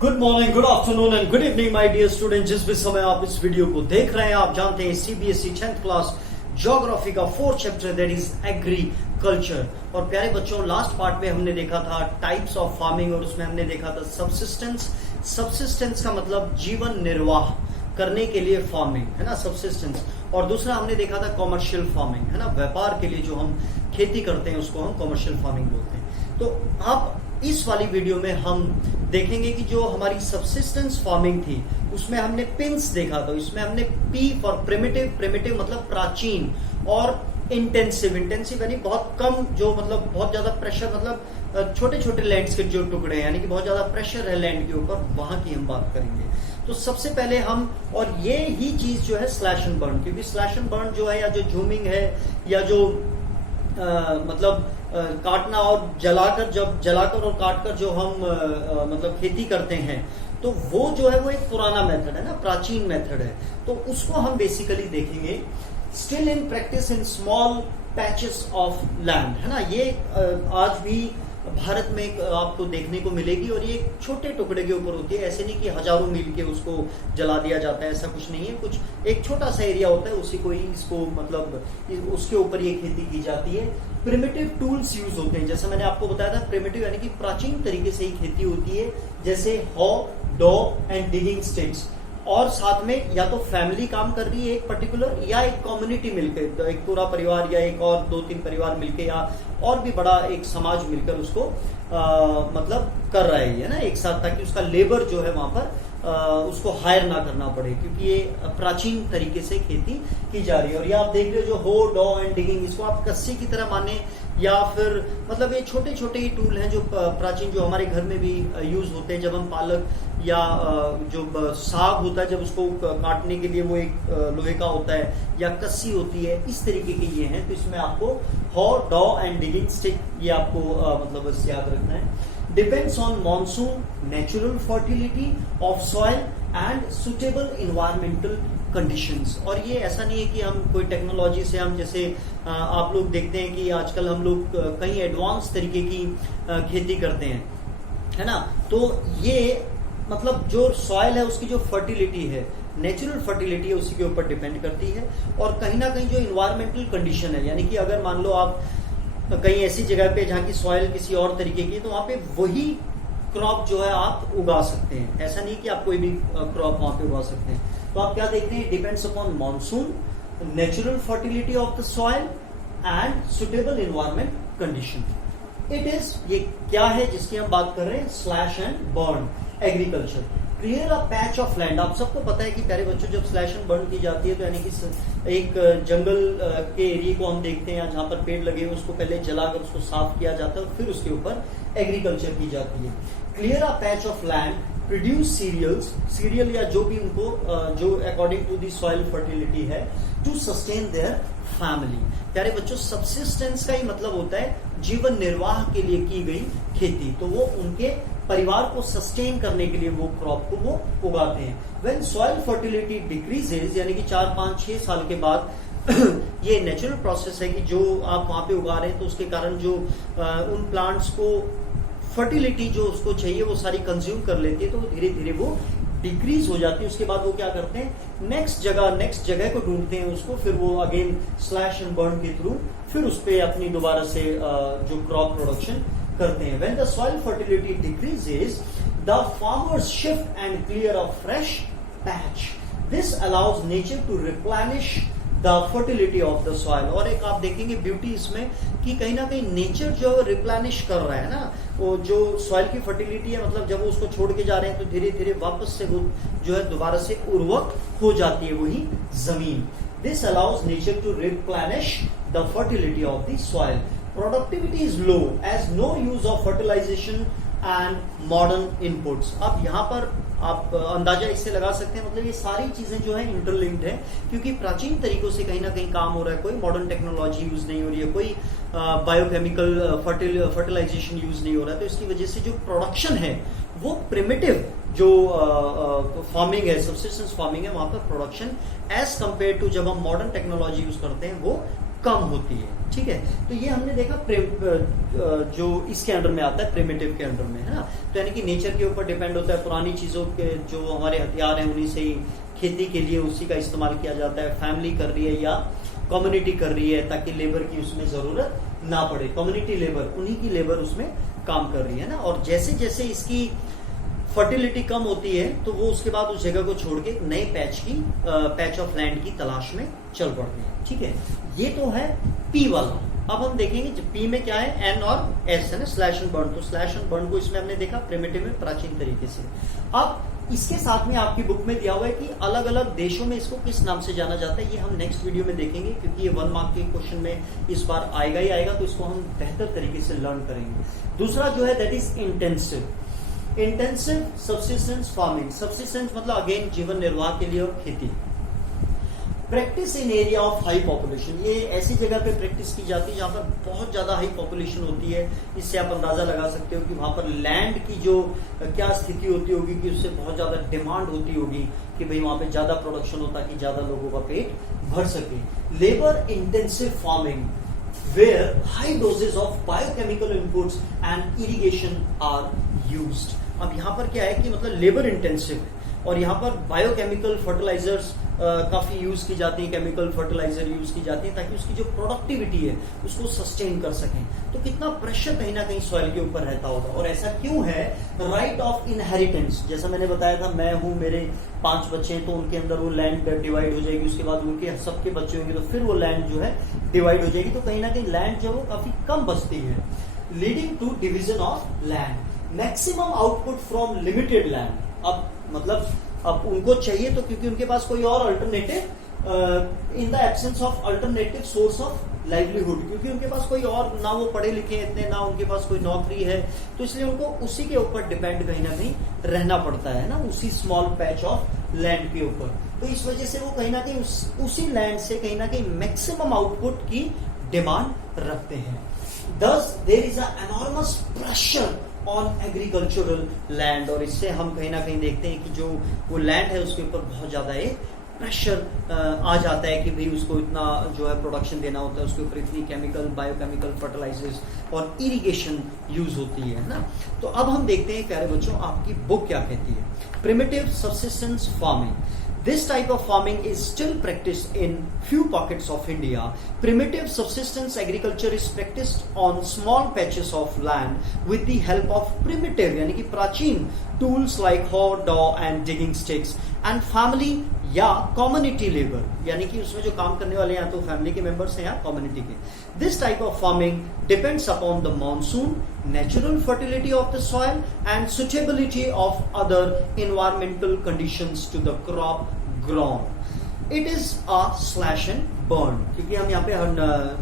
Good morning, good afternoon and good evening my dear student. जिस भी समय आप इस वीडियो को देख रहे हैं, आप जानते हैं सीबीएसई 10th क्लास ज्योग्राफी का 4th chapter that is agriculture. और प्यारे बच्चों, लास्ट पार्ट में हमने देखा था टाइप्स ऑफ फार्मिंग और उसमें हमने देखा था सब्सिस्टेंस। सब्सिस्टेंस का मतलब जीवन निर्वाह करने के लिए फार्मिंग है ना, सब्सिस्टेंस। और दूसरा हमने देखा था कॉमर्शियल फार्मिंग है ना, व्यापार के लिए जो हम खेती करते हैं उसको हम कॉमर्शियल फार्मिंग बोलते हैं। तो अब इस वाली वीडियो में हम देखेंगे कि जो हमारी सब्सिस्टेंस फार्मिंग थी उसमें हमने पिंस देखा था। इसमें हमने पी फॉर प्रिमिटिव, प्रिमिटिव मतलब प्राचीन, और इंटेंसिव, इंटेंसिव यानी बहुत कम, जो मतलब बहुत ज्यादा प्रेशर, मतलब छोटे छोटे लैंड्स के जो टुकड़े हैं, यानी कि बहुत ज्यादा प्रेशर है लैंड के ऊपर, वहां की हम बात करेंगे। तो सबसे पहले हम, और ये ही चीज जो है स्लैश एंड बर्न, क्योंकि स्लैश एंड बर्न जो है या जो झूमिंग है या जो मतलब काटना और जलाकर, जब जलाकर और काटकर जो हम मतलब खेती करते हैं, तो वो जो है वो एक पुराना मेथड है ना, प्राचीन मेथड है। तो उसको हम बेसिकली देखेंगे। Still in practice in small patches of land है ना, ये आज भी भारत में आपको देखने को मिलेगी, और ये छोटे टुकड़े के ऊपर होती है। ऐसे नहीं कि हजारों मील के उसको जला दिया जाता है, ऐसा कुछ नहीं है। कुछ एक छोटा सा एरिया होता है, उसी को ही इसको मतलब उसके ऊपर ये खेती की जाती है। प्रिमिटिव टूल्स यूज होते हैं, जैसे मैंने आपको बताया था, प्रिमिटिव यानी कि प्राचीन तरीके से ही खेती होती है, जैसे हॉ, डॉ एंड डिगिंग स्टिक्स। और साथ में या तो फैमिली काम कर रही है एक पर्टिकुलर, या एक कम्युनिटी मिलकर, एक पूरा परिवार या एक और 2-3 परिवार मिलकर, या और भी बड़ा एक समाज मिलकर उसको मतलब कर रहा है ना एक साथ, ताकि उसका लेबर जो है वहां पर उसको हायर ना करना पड़े, क्योंकि ये प्राचीन तरीके से खेती की जा रही है। और ये आप देख रहे हो जो हो, डॉ एंड डिगिंग, इसको आप कस्सी की तरह माने, या फिर मतलब ये छोटे छोटे ही टूल हैं जो प्राचीन, जो हमारे घर में भी यूज होते हैं। जब हम पालक या जो साग होता है, जब उसको काटने के लिए वो एक लोहे का होता है, या कस्सी होती है, इस तरीके के ये हैं। तो इसमें आपको हॉ, डॉ एंड डिगिंग स्टिक, ये आपको मतलब बस याद रखना है। Depends on monsoon, natural fertility of soil and suitable environmental conditions. और ये ऐसा नहीं है कि हम कोई टेक्नोलॉजी से, हम जैसे आप लोग देखते हैं कि आजकल हम लोग कई एडवांस तरीके की खेती करते हैं है ना। तो ये मतलब जो सॉइल है उसकी जो फर्टिलिटी है, नेचुरल फर्टिलिटी है, उसी के ऊपर डिपेंड करती है। और कहीं ना कहीं जो इन्वायरमेंटल कंडीशन है, यानी कि अगर मान लो आप कहीं ऐसी जगह पे जहाँ की सॉइल किसी और तरीके की, तो वहां पे वही क्रॉप जो है आप उगा सकते हैं। ऐसा नहीं कि आप कोई भी क्रॉप वहां पे उगा सकते हैं। तो आप क्या देखते हैं, depends upon monsoon, natural fertility of the soil and suitable environment condition. It is, ये क्या है जिसकी हम बात कर रहे हैं, slash and burn agriculture. Clear a patch of land. आप सबको पता है कि प्यारे बच्चों, जब स्लैश एंड बर्न की जाती है तो यानी कि एक जंगल के एरिया को हम देखते हैं, जहां पर पेड़ लगे हुए, उसको पहले जलाकर उसको साफ किया जाता है, फिर उसके ऊपर एग्रीकल्चर की जाती है। Clear a patch of land, produce cereals, cereal या जो भी उनको जो according to the soil fertility है, टू सस्टेन देयर फैमिली। प्यारे बच्चों, सब्सिस्टेंस का ही मतलब होता है जीवन निर्वाह के लिए की गई खेती। तो वो उनके परिवार को सस्टेन करने के लिए वो क्रॉप को वो उगाते हैं। व्हेन सॉइल फर्टिलिटी डिक्रीजेज, यानी कि 4-5-6 साल के बाद ये नेचुरल प्रोसेस है कि जो आप वहां पे उगा रहे हैं, तो उसके कारण जो उन प्लांट्स को फर्टिलिटी जो उसको चाहिए वो सारी कंज्यूम कर लेती है, तो धीरे धीरे वो डिक्रीज हो जाती है। उसके बाद वो क्या करते हैं, नेक्स्ट जगह को ढूंढते हैं उसको, फिर वो अगेन स्लैश एंड बर्न के थ्रू फिर उस पर अपनी दोबारा से जो क्रॉप प्रोडक्शन करते हैं। When the soil fertility decreases, the farmers shift and clear a fresh patch. This allows nature to replenish the fertility of the soil. और एक आप देखेंगे ब्यूटी इसमें कि कहीं ना कहीं नेचर जो रिप्लेनिश कर रहा है ना, वो जो सॉइल की फर्टिलिटी है, मतलब जब वो उसको छोड़ के जा रहे हैं तो धीरे धीरे वापस से वो जो है दोबारा से उर्वरक हो जाती है वही जमीन। This allows nature to replenish the fertility of the soil. Productivity is low as no use of fertilization and modern inputs. अब यहाँ पर आप अंदाजा इससे लगा सकते हैं, मतलब ये सारी चीजें जो है इंटरलिंक्ड है, क्योंकि प्राचीन तरीकों से कहीं ना कहीं काम हो रहा है, कोई मॉडर्न टेक्नोलॉजी यूज नहीं हो रही है, कोई बायोकेमिकल फर्टिलाइजेशन यूज नहीं हो रहा है। तो इसकी वजह से जो प्रोडक्शन है वो प्रिमिटिव जो फार्मिंग है, सब्सिस्टेंस फार्मिंग है, वहां पर प्रोडक्शन एज कंपेयर टू जब हम मॉडर्न टेक्नोलॉजी यूज करते हैं वो कम होती है। ठीक है, तो ये हमने देखा जो इसके अंडर में आता है, प्रिमिटिव के अंडर में, है ना। तो यानी कि नेचर के ऊपर डिपेंड होता है, पुरानी चीजों के जो हमारे हथियार हैं उन्हीं से ही खेती के लिए उसी का इस्तेमाल किया जाता है। फैमिली कर रही है या कम्युनिटी कर रही है ताकि लेबर की उसमें जरूरत ना पड़े, कम्युनिटी लेबर, उन्हीं की लेबर उसमें काम कर रही है ना। और जैसे जैसे इसकी फर्टिलिटी कम होती है तो वो उसके बाद उस जगह को छोड़ के नए पैच ऑफ लैंड की तलाश में चल पड़ते हैं। ठीक है, ये तो है पी वाला। अब हम देखेंगे पी में क्या है, एन और एस है ना, स्लैश एंड बर्न। तो स्लैश एंड बर्न को इसमें हमने देखा प्रिमिटिव में प्राचीन तरीके से। अब इसके साथ में आपकी बुक में दिया हुआ है कि अलग अलग देशों में इसको किस नाम से जाना जाता है। ये हम नेक्स्ट वीडियो में देखेंगे क्योंकि ये 1 मार्क के क्वेश्चन में इस बार आएगा ही आएगा, तो इसको हम बेहतर तरीके से लर्न करेंगे। दूसरा जो है that is intensive subsistence farming. Subsistence मतलब अगेन जीवन निर्वाह के लिए और खेती। Practice in area of high population, ये ऐसी जगह पे प्रैक्टिस की जाती है जहां पर बहुत ज्यादा हाई पॉपुलेशन होती है। इससे आप अंदाजा लगा सकते हो कि वहां पर लैंड की जो क्या स्थिति होती होगी कि उससे बहुत ज्यादा डिमांड होती होगी कि भाई वहां पे ज्यादा प्रोडक्शन होता कि ज्यादा लोगों का पेट भर सके। Labour intensive farming where high doses of biochemical inputs and irrigation are used. अब यहाँ पर क्या है कि मतलब लेबर इंटेंसिव है और यहाँ पर बायोकेमिकल फर्टिलाइजर्स काफी यूज की जाती है, केमिकल फर्टिलाइजर यूज की जाती है ताकि उसकी जो प्रोडक्टिविटी है उसको सस्टेन कर सकें। तो कितना प्रेशर कहीं ना कहीं सॉइल के ऊपर रहता होगा। और ऐसा क्यों है, राइट ऑफ इनहेरिटेंस, जैसा मैंने बताया था, मैं हूं, मेरे 5 बच्चे हैं, तो उनके अंदर वो लैंड डिवाइड हो जाएगी, उसके बाद उनके सबके बच्चे होंगे तो फिर वो लैंड जो है डिवाइड हो जाएगी। तो कहीं ना कहीं लैंड जो है वो काफी कम बचती है, leading to division of land. Maximum output from limited land. अब मतलब अब उनको चाहिए तो क्योंकि उनके पास कोई और alternative, in the absence of alternative source of livelihood, क्योंकि उनके पास कोई और ना वो पढ़े लिखे हैं इतने, ना उनके पास कोई नौकरी है, तो इसलिए उनको उसी के ऊपर डिपेंड कहीं ना कहीं रहना पड़ता है ना, उसी स्मॉल पैच ऑफ लैंड के ऊपर। तो इस वजह से वो कहीं ना कहीं उसी लैंड से कहीं ना कहीं मैक्सिमम आउटपुट की डिमांड रखते हैं। Thus there is a enormous pressure on agricultural land. और इससे हम कहीं ना कहीं देखते हैं कि जो वो लैंड है उसके ऊपर बहुत ज्यादा एक प्रेशर आ जाता है कि भाई उसको इतना जो है प्रोडक्शन देना होता है, उसके ऊपर इतनी केमिकल, बायोकेमिकल फर्टिलाइजर्स और इरिगेशन यूज होती है ना। तो अब हम देखते हैं प्यारे बच्चों आपकी बुक क्या कहती है। Primitive subsistence farming, this type of farming is still practiced in few pockets of India. Primitive subsistence agriculture is practiced on small patches of land with the help of primitive यानी कि प्राचीन tools like hoe, daw and digging sticks and family या community labor, यानी कि उसमें जो काम करने वाले या तो फैमिली के मेंबर्स हैं या कम्युनिटी के। This type of farming depends upon the monsoon, natural fertility of the soil and suitability of other environmental conditions to the crop grown. It is a slash and burn, क्योंकि हम यहाँ पे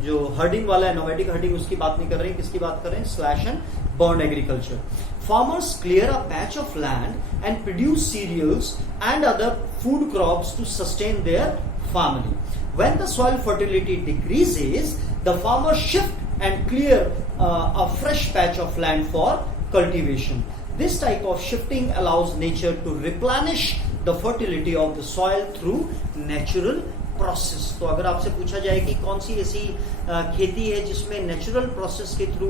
जो herding वाला है, nomadic herding, उसकी बात नहीं कर रहे हैं, किसकी बात कर रहे हैं, slash and burn agriculture. Farmers clear a patch of land and produce cereals and other food crops to sustain their family. When the soil fertility decreases, the farmers shift and clear a fresh patch of land for cultivation. This type of shifting allows nature to replenish the fertility of the soil through natural process. तो अगर आपसे पूछा जाए कि कौन सी ऐसी खेती है जिसमें नेचुरल प्रोसेस के थ्रू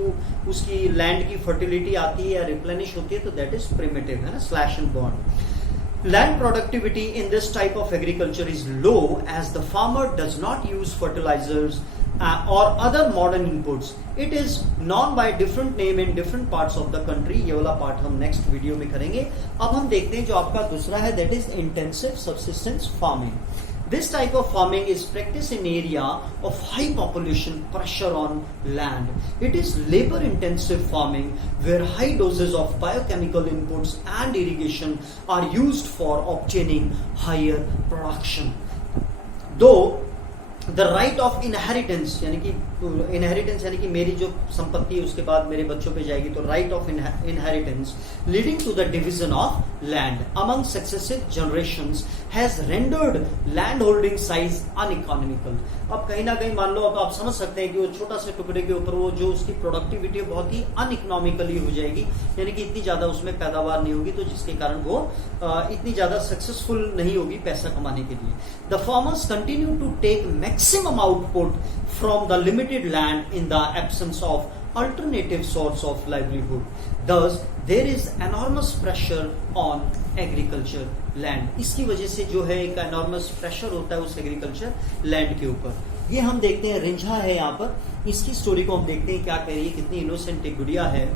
उसकी लैंड की फर्टिलिटी आती है या रिप्लेनिश होती है, तो दैट इज प्रिमिटिव, है ना, slash and burn. Land productivity in this type of agriculture is low as the farmer does not use fertilizers or other modern inputs. It is known by different name in different parts of the country. ये वाला part हम next video में करेंगे। अब हम देखते हैं जो आपका दूसरा है, that is intensive subsistence farming. This type of farming is practiced in area of high population pressure on land. It is labor intensive farming where high doses of biochemical inputs and irrigation are used for obtaining higher production. Though the right of inheritance यानी कि inheritance यानी कि मेरी जो संपत्ति है उसके बाद मेरे बच्चों पे जाएगी, तो right of inheritance leading to the division of land among successive generations has rendered land holding size uneconomical. अब कहीं ना कहीं मान लो, अब आप समझ सकते हैं कि वो छोटा से टुकड़े के ऊपर वो जो उसकी प्रोडक्टिविटी है बहुत ही अनइकोनॉमिकली हो जाएगी, यानी कि इतनी ज्यादा उसमें पैदावार नहीं होगी, तो जिसके कारण वो इतनी ज्यादा सक्सेसफुल नहीं होगी पैसा कमाने के लिए। The farmers continue to take maximum output from the limited land in the absence of alternative source of livelihood. Thus, there is enormous pressure on agriculture land. इसकी वजह से जो है एक enormous pressure होता है उस agriculture land के ऊपर. ये हम देखते हैं, रिंझा है यहाँ पर, इसकी स्टोरी को हम देखते हैं क्या कह रही है, कितनी इनोसेंट एक गुड़िया है.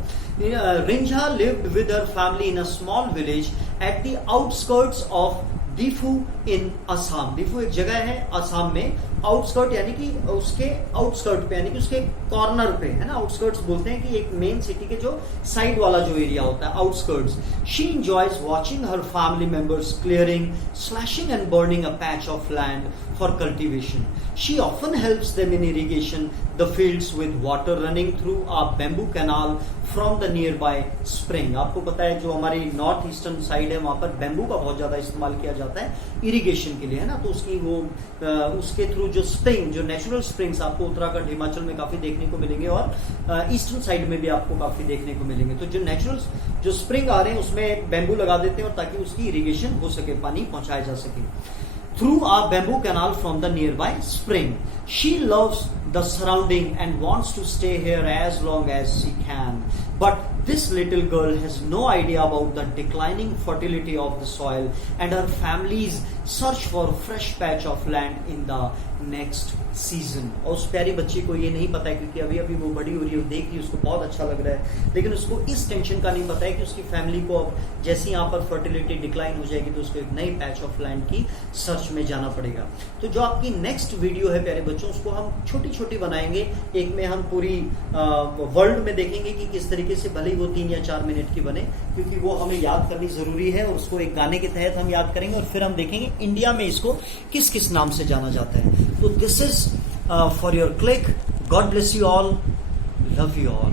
Rinjha lived with her family in a small village at the outskirts of Diphu इन असम. दीफू एक जगह है असम में. आउटस्कर्ट यानी कि उसके आउटस्कर्ट पे, यानी कि उसके कॉर्नर पे है ना. आउटस्कर्ट्स बोलते हैं कि एक मेन सिटी के जो साइड वाला जो एरिया होता है, outskirts. She enjoys watching her family members clearing, slashing and burning a patch of land for cultivation. She often helps them in irrigation the fields with water running through a bamboo canal from the nearby spring. आपको पता है जो हमारी north eastern side है वहां पर bamboo का बहुत ज्यादा इस्तेमाल किया जाता है इरिगेशन के लिए, है ना. तो उसकी वो उसके थ्रू जो स्प्रिंग, जो नेचुरल स्प्रिंग्स आपको उत्तराखंड हिमाचल में काफी देखने को मिलेंगे और ईस्टर्न साइड में भी आपको काफी देखने को मिलेंगे. तो जो नेचुरल जो स्प्रिंग आ रहे हैं उसमें बैम्बू लगा देते हैं और ताकि उसकी इरिगेशन हो सके, पानी पहुंचाया जा सके. Through a bamboo canal from the nearby spring. She loves the surrounding and wants to stay here as long as she can. But this little girl has no idea about the declining fertility of the soil and her family's search for fresh patch of land in the next season. और उस प्यारी बच्ची को ये नहीं पता है, क्योंकि अभी अभी वो बड़ी हो रही है, वो देख रही है, उसको बहुत अच्छा लग रहा है, लेकिन उसको इस टेंशन का नहीं पता है कि उसकी फैमिली को अब जैसे यहाँ पर फर्टिलिटी डिक्लाइन हो जाएगी तो उसको एक नई पैच ऑफ लैंड की सर्च में जाना पड़ेगा. तो जो आपकी नेक्स्ट वीडियो है प्यारे बच्चों, उसको हम छोटी छोटी बनाएंगे. एक में हम पूरी वर्ल्ड में देखेंगे कि किस तरीके से, भले ही वो 3 या 4 मिनट की बने, क्योंकि वो हमें याद करनी जरूरी है और उसको एक गाने के तहत हम याद करेंगे और फिर हम देखेंगे इंडिया में इसको किस किस नाम से जाना जाता है. तो this is for your click. God bless you all. Love you all.